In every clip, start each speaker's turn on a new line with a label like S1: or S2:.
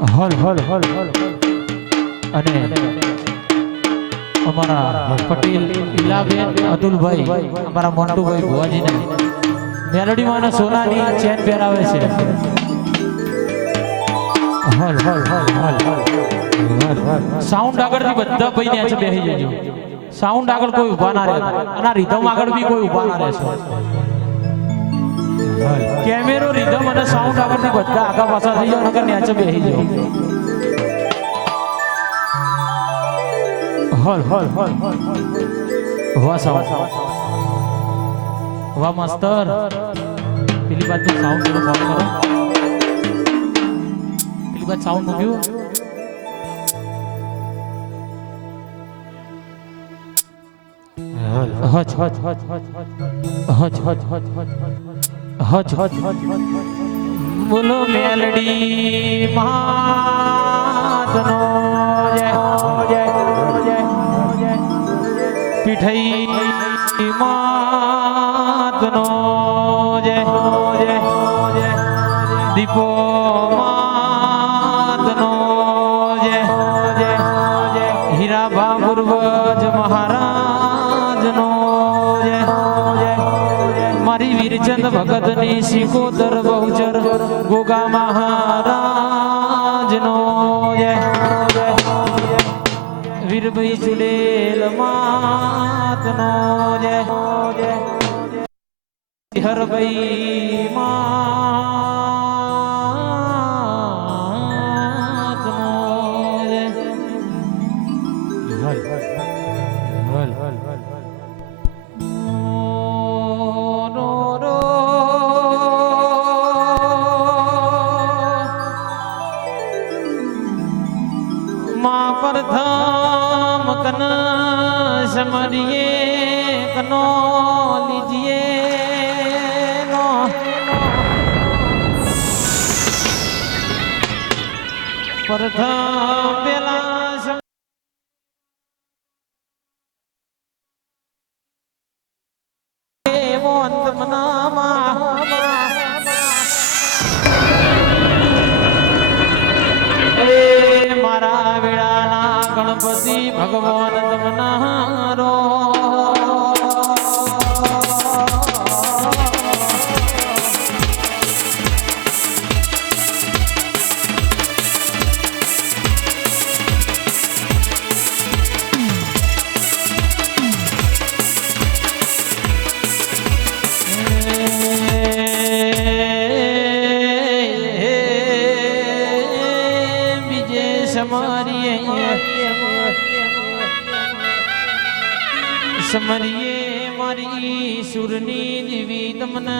S1: હલ હલ હલ હલ. અને અમારા પટેલ ઇલાબેન અતુલભાઈ, અમારા મોન્ટુભાઈ ભુવાજીને મેલોડીમાં સોનાની ચેન પહેરાવે છે. હલ હલ હલ હલ હલ સાઉન્ડ આગળથી બધા ભાઈ છે બેસી જજો. સાઉન્ડ આગળ કોઈ ઊભા ના રહેતા. અને રીધમ આગળ બી કોઈ ઊભા ના રહેશે કેમેરો રીધમ અને સાઉન્ડ આગળથી બધા આગા પાછા થઈ જાવ નકર નેચે બેસી જાવ હલ હોલ હોલ વાહ સાઉન્ડ વાહ, માસ્તર. પેલી બાજુ સાઉન્ડ નો કામ કરો. પેલી વાત સાઉન્ડ મૂક્યું? હચ્છ હચ હચ હચ હચ હચ હચ હજ હજ. બોલો મેલડી માતનો પીઠઈ માતનો દીપો કઈ શિકોતર બહુચર ગોગા મહારાજ નો જય વીરભાઈ ચુડેલ માત નો જય હરભાઈ મા पर धाम સમારીએ સમરીએ મારી સુરની દેવી તમને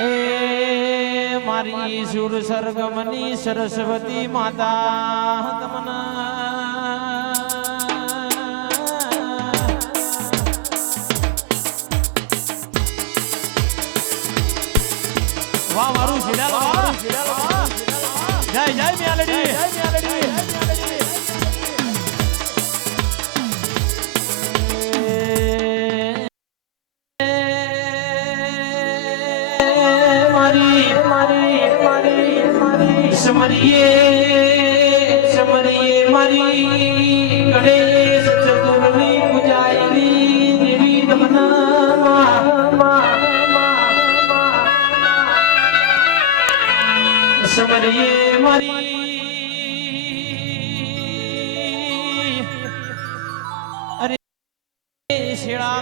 S1: એ મારી સુર સરગમની સરસ્વતી માતા તમને જિરાલો જય જય મ્યાલડી જય મ્યાલડી મારી મારી મારી સમરીએ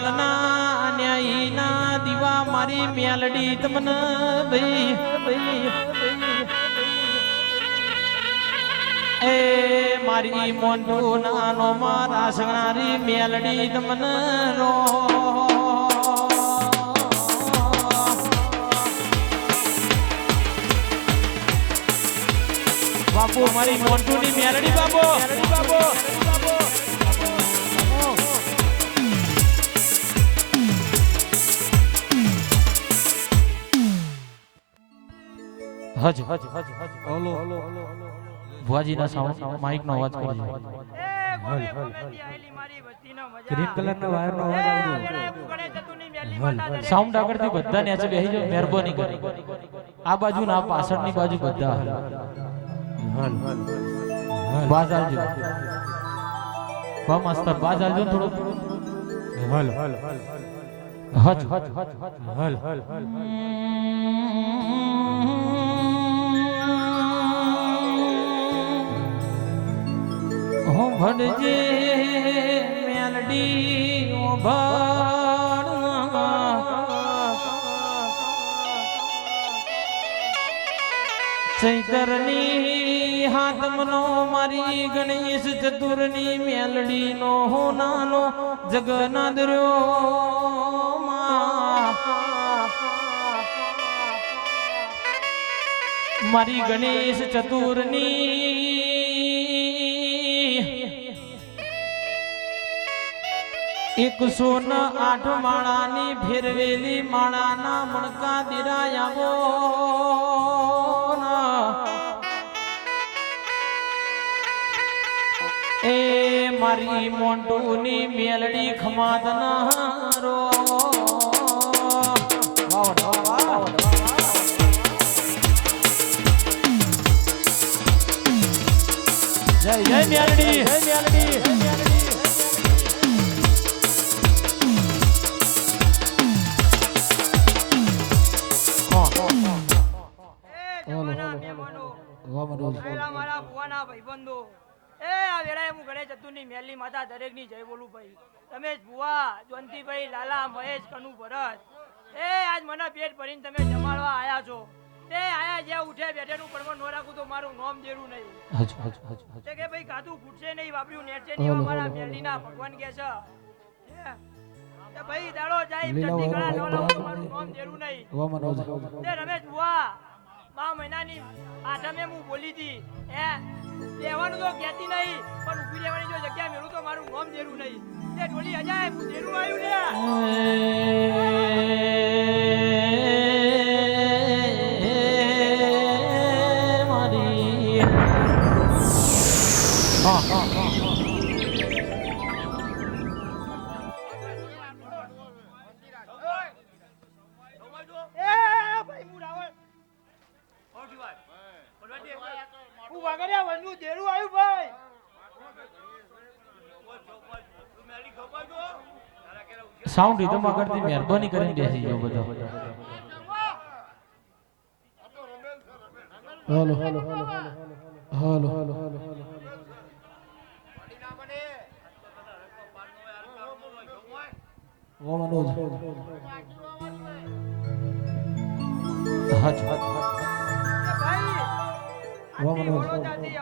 S1: શિળાલના ન્યાયીના દીવા મારી મેલડી તમને ભાઈ એ મારી મોંટુ નાનો મારા સગણારી મેલડી તમને રો બાપુ, મારી મોન્ટુની મેલડી બાપુ બાપુ. હજ હજ હજ હજ. ઓલો ભુવાજીના સાઉન્ડ માઈક નો અવાજ કરજો ગ્રીન નો અવાજ આવજો સાઉન્ડ આગળથી બધા ને બેસી જાવ મહેરબાની કરી. આ બાજુ ના પાછળની બાજુ બધા. હલ બાજ આવજો બા માસ્તર બાજ આવજો થોડો હલ હલ હલ. હજ. હજ હજ હલ હલ. હલ હો ભણજે મેલડી ઓ ચૈતરની હાથમનો મારી ગણેશ ચતુરની મેલડી નો નાનો જગન્નાથ રહ્યો મારી ગણેશ ચતુરની એક સોન આઠ માળાની ફેરવેલી માળાના મણકા દિરાયાવો એ મારી મોંટુની મેલડી ખમાદનારો જય જય મેલડી જય મેલડી.
S2: મારા ભુવાના ભાઈબંધો. એ આ વેળાએ હું ગણેશ ચતુરની મેલની માતા દરેકની જય બોલું ભાઈ. તમે ભુવા જોનતીભાઈ લાલા મહેશ કનુ ભરત. એ આજ મને પેટ ભરીને તમે જમાડવા આયા છો. તે આયા જ્યાં ઉઠે બેઠેનું પડવા ન રાખું તો મારું નામ દેરું નહીં.
S1: હજ હજ હજ હજ
S2: તે કે ભાઈ કાતું ફૂટશે નહીં વાપર્યું નેટશે નહીં એવા મારા મેલડીના ભગવાન કે છે. ભાઈ દાડો જાય ચટણી કળા ન લાવું મારું નોમ દેરું નહીં. તે રમેશ ભુવા બા મહિનાની આઠમે હું બોલી હતી હે લેવાનું તો કહેતી નહીં, પણ ઊભી રહેવાની જો જગ્યા મેળું તો મારું નામ દેરું નહીં. તે ઢોલી, અજાય, હું દેરું આવ્યું લે.
S1: સાઉન્ડ રીધમમાં કરતી મહેરબાની કરીને બેસી જાવ બધા.
S3: હાલો. હાલો હાલો હાલો હાલો
S2: હાલો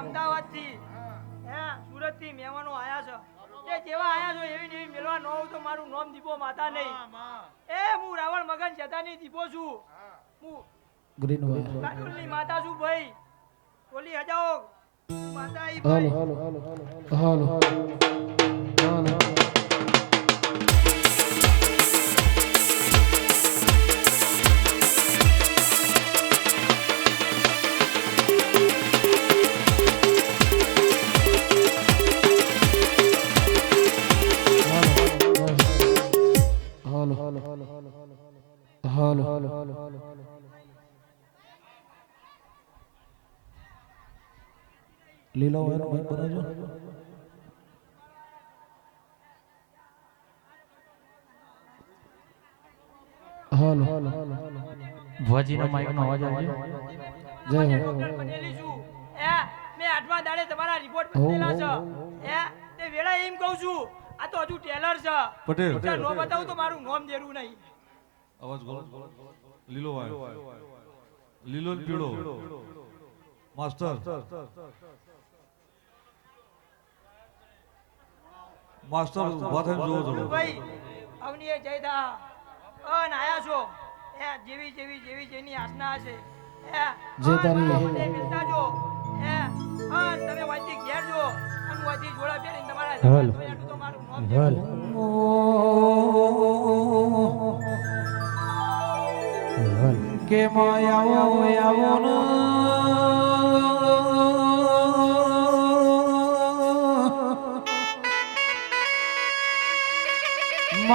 S2: અમદાવાદથી સુરતથી મહેમાનો આયા છે. જેવા આયા છો એવી એવી મેળો મારું નામ દીપો માતા નહીં. એ હું રાવણ મગન જતાની દીપો છું. હું.
S3: ગ્રીન
S2: કાટુલની માતા છું ભાઈ. બોલી હજાઓ. માતા આવી
S3: હાલો.
S2: ભાઈ.
S3: હાલો હાલો. હાલો. હાલો. હાલો. લીલા વાયર ભાઈ બનાવજો હાલો હાલો.
S1: ભુવાજીનો માઇકનો અવાજ આવજો.
S3: જય હો.
S2: એ છું મેં આઠમા દાડે તમારા રિપોર્ટ
S3: હો,
S2: છે. એ તે વેળા એમ કહું છું આ તો હજુ ટેલર છે.
S4: પટેલ.
S2: નો બતાવું તો મારું નામ દેરું નહીં.
S4: અવાજ બોલો. લીલો વાય લીલો પીળો. માસ્ટર. માસ્ટર ઊભા થઈને જોવો થોડું
S2: ભાઈ અવનીએ જયદા અન આયા છો. હે જેવી જેવી જેવી જેની આસના છે હે
S3: જે તારી-
S2: મિલતા જો. હે અન તમે વાંચી ઘેર જો. અને વાજી જોડા પહેરીને તમારા
S3: હાલ.
S2: તો મારું નામ.
S1: કે માયાવો આવો ન.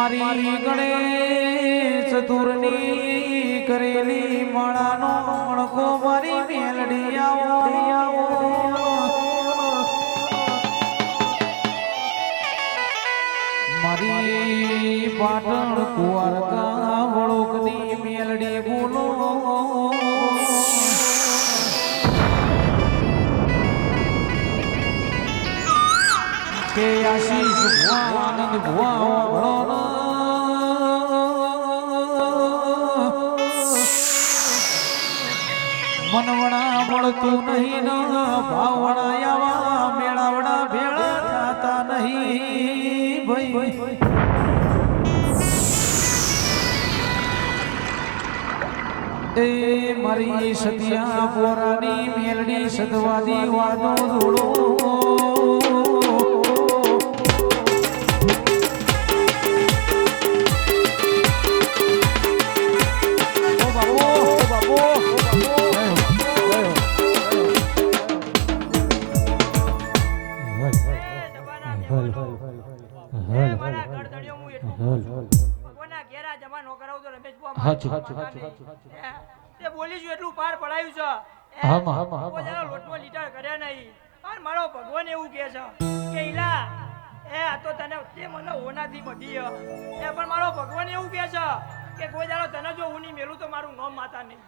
S1: મારી ગણેશ ચતુરની કરેલી માળાનો મણકો મારી મેલડી આવો. મારી પાટણ કુવારકા વડોકની મેલડી બોલો. કે આશીષ ભુવા આનંદ મળતું નહીં, ના ભાવણા આવા મેળાવડા ભેળા થતા નહીં ભાઈ. એ મારી સતિયા પોરાની મેલડી સદવાદી વાદો ધોળો
S2: મારા ગળદડિયો હું. એટલું કોના ઘેર જમા નો કરાવું રમેશ બુઆ
S1: હાચું,
S2: હાચું,
S1: હાચું,
S2: હાચું. હે, એટલું પાર પડાયું છે. હે,
S1: હામાં, હામાં, હામાં.
S2: લોટમાં લીટા કર્યા નહીં. પણ મારો ભગવાન એવું કહે છે કે ઈલા એ આ તો તને તે મને હોનાથી હે. એ પણ મારો ભગવાન એવું કહે છે કે કોઈ દાડો તને જો હું નહીં મેલું તો મારું નામ માતા નહીં.